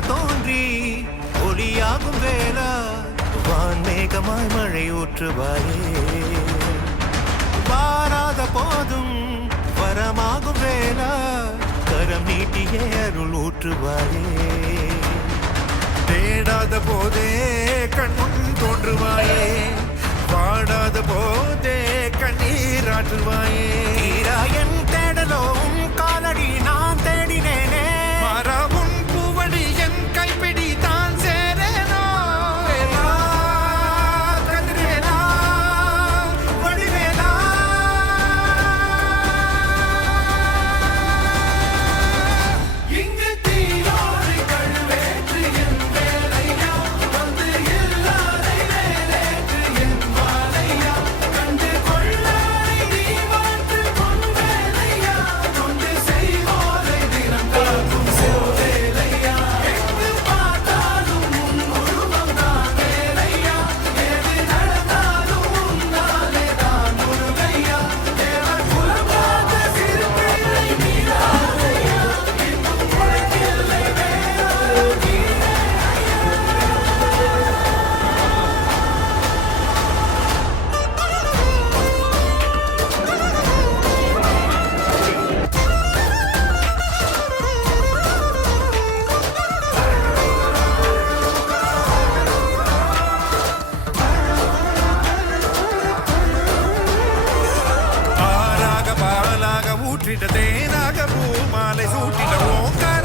ஒளியாக தோன்றி ஒளியாகும் வேளா வான்மேகமாய் மழை ஊற்றுவாரே வாராத போதும் வரமாகும் வேளா கரம் நீட்டியே அருள் ஊற்றுவாரே தேடாத போதே கண்முன் தோன்றுவாயே. பாடாத போதே கண்ணீராற்றுவாயே சூட்டிட தேனாக பூமாலை சூட்டிட ஓங்கார